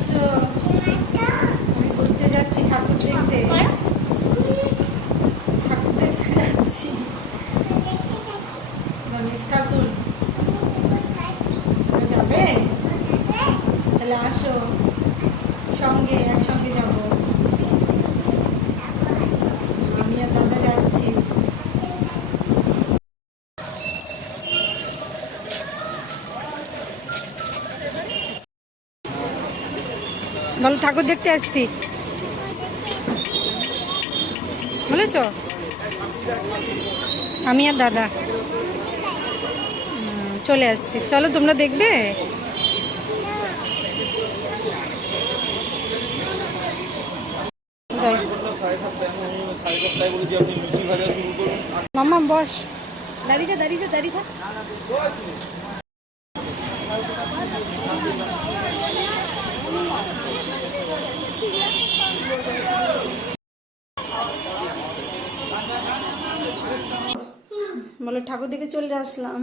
আছো? আমি ঘুরতে যাচ্ছি, ঠাকুর দেখতে। ঠাকুর দেখতে যাচ্ছি, গণেশ ঠাকুর। তোমরা যাবে? তাহলে আসো, সঙ্গে একসঙ্গে যাব। আমি আর দাদা যাচ্ছি। বলো, ঠাকুর দেখতে আসছি বলেছ? আমি আর দাদা চলে আসছি। চলো, তোমরা দেখবে? যাই। মাম্মা বস, দাঁড়িয়ে দাঁড়িয়ে দাঁড়িয়ে থাক। বলো, ঠাকুর দেখে চলে আসলাম।